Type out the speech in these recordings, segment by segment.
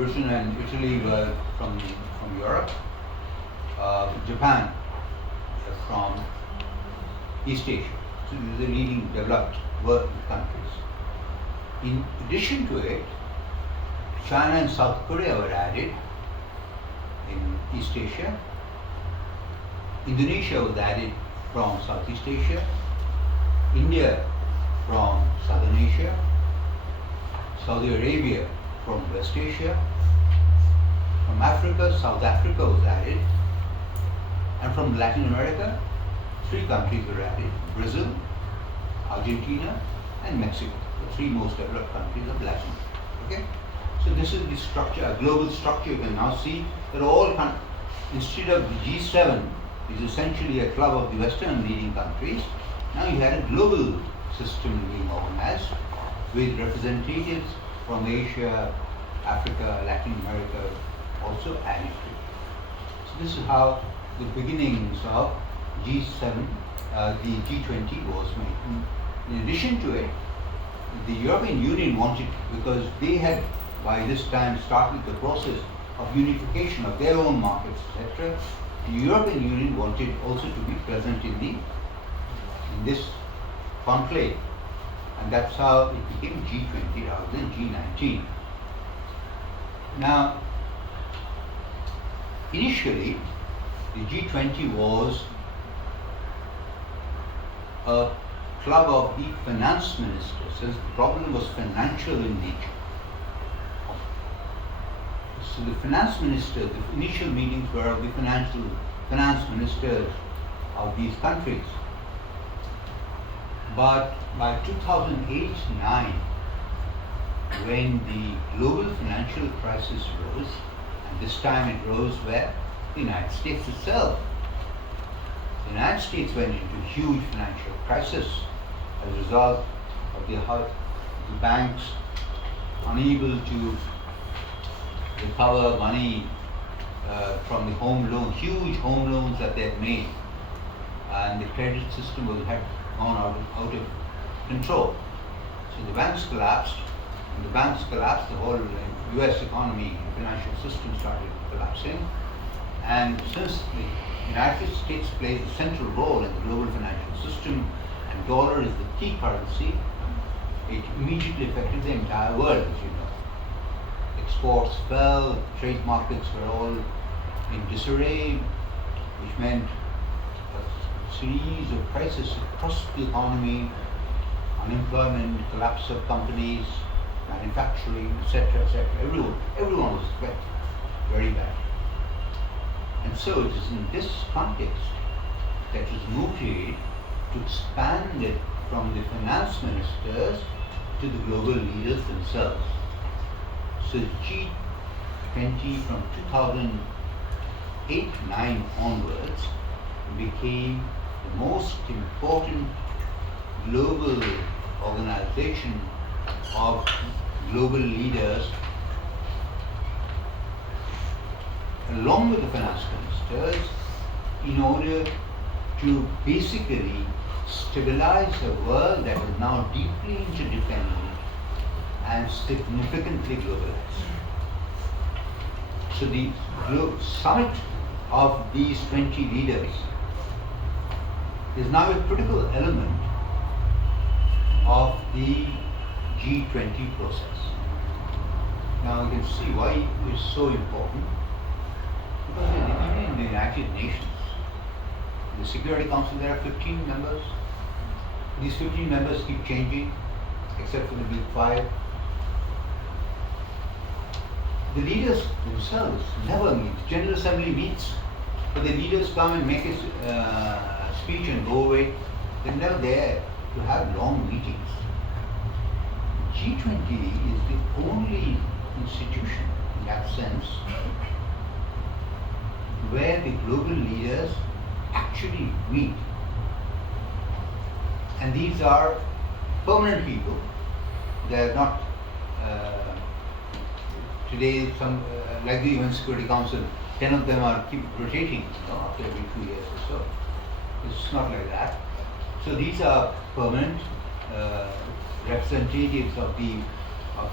Britain and Italy were from Europe, Japan from East Asia. So these are the leading developed world countries. In addition to it, China and South Korea were added in East Asia. Indonesia was added from Southeast Asia. India from Southern Asia. Saudi Arabia from West Asia. From Africa, South Africa was added. And from Latin America, 3 countries were added: Brazil, Argentina, and Mexico, the 3 most developed countries of Latin America. Okay? So this is the structure, a global structure. You can now see that all instead of the G7 is essentially a club of the Western leading countries, now you had a global system being organized with representatives from Asia, Africa, Latin America also added to it. So this is how the beginnings of G7, the G20 was made. In addition to it, the European Union wanted, because they had by this time started the process of unification of their own markets, etc. The European Union wanted also to be present in this conclave, and that's how it became G20 rather than G19. Now, initially, the G20 was a club of the finance ministers, since the problem was financial in nature. So the finance ministers, the initial meetings were of the finance ministers of these countries. But by 2008-9, when the global financial crisis rose, and this time it rose where? The United States itself. The United States went into huge financial crisis as a result of the banks unable to recover money from the home loan, huge home loans that they had made, and the credit system had gone out of control. So the banks collapsed. When the banks collapsed, the whole US economy, financial system started collapsing. And since the United States plays a central role in the global financial system, and dollar is the key currency, it immediately affected the entire world, as you know. Exports fell, trade markets were all in disarray, which meant a series of crises across the economy, unemployment, collapse of companies, manufacturing, etc., etc. Everyone was affected very badly. And so it is in this context that it was mooted to expand it from the finance ministers to the global leaders themselves. So G20 from 2008-9 onwards became the most important global organization of global leaders, along with the finance ministers, in order to basically stabilize a world that is now deeply interdependent and significantly globalized. So the summit of these 20 leaders is now a critical element of the G20 process. Now you can see why it is so important. Because even in the United Nations, in the Security Council there are 15 members. These 15 members keep changing, except for the Big Five. The leaders themselves never meet. The General Assembly meets, but the leaders come and make a speech and go away. They're never there to have long meetings. G20 is the only institution in that sense where the global leaders actually meet. And these are permanent people. They are not today, like the UN Security Council, 10 of them are keep rotating, after every 2 years or so. It's not like that. So these are permanent representatives of the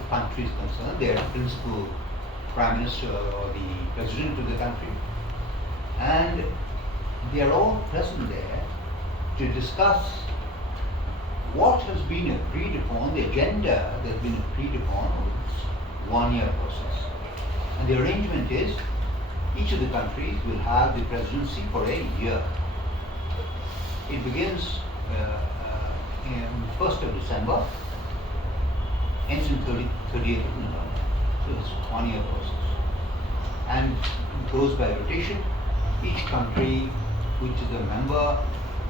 countries concerned. They are principal Prime Minister or the President of the country, and they are all present there to discuss what has been agreed upon, the agenda that has been agreed upon over this 1 year process. And the arrangement is each of the countries will have the presidency for a year. It begins in 1st of December, ends in 30th of November. So it's a 1 year process. And it goes by rotation. Each country which is a member,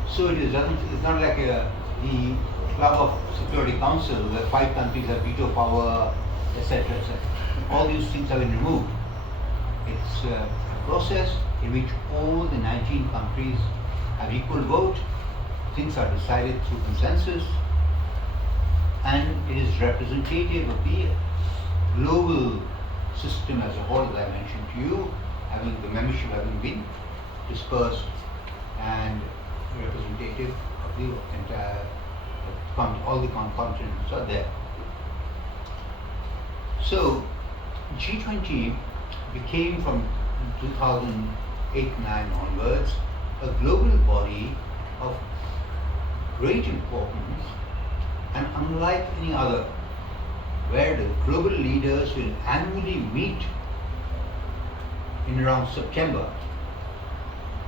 so it's not like the Club of Security Council where 5 countries have veto power, etc., etc. All these things have been removed. It's a process in which all the 19 countries have equal vote. Things are decided through consensus, and it is representative of the global system as a whole, as I mentioned to you, having the membership having been dispersed and representative of the entire, all the continents are there. So G20 became from 2008-9 onwards a global body of great importance, and unlike any other, where the global leaders will annually meet in around September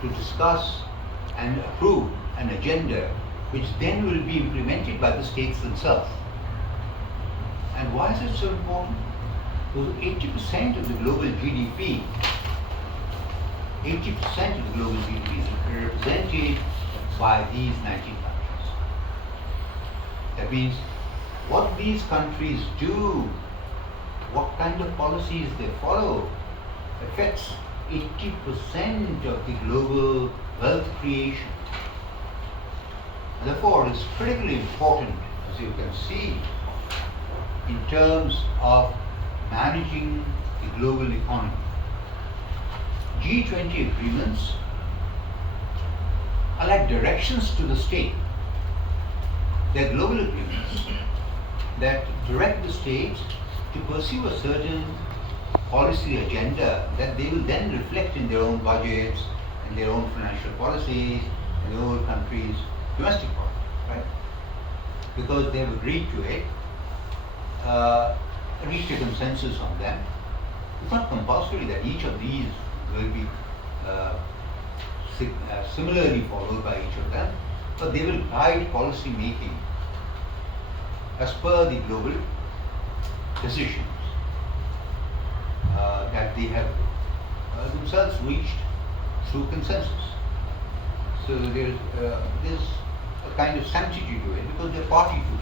to discuss and approve an agenda which then will be implemented by the states themselves. And why is it so important? Because 80% of the global GDP, 80% of the global GDP is represented by these 19 countries. That means what these countries do, what kind of policies they follow, affects 80% of the global wealth creation. Therefore, it's critically important, as you can see, in terms of managing the global economy. G20 agreements are like directions to the state. They're global agreements that direct the states to pursue a certain policy agenda that they will then reflect in their own budgets, in their own financial policies, in their own countries' domestic policy, right? Because they have agreed to it, reached a consensus on them. It's not compulsory that each of these will be similarly followed by each of them, but they will guide policy making as per the global decisions that they have themselves reached through consensus. So there's a kind of sanctity to it because they're party to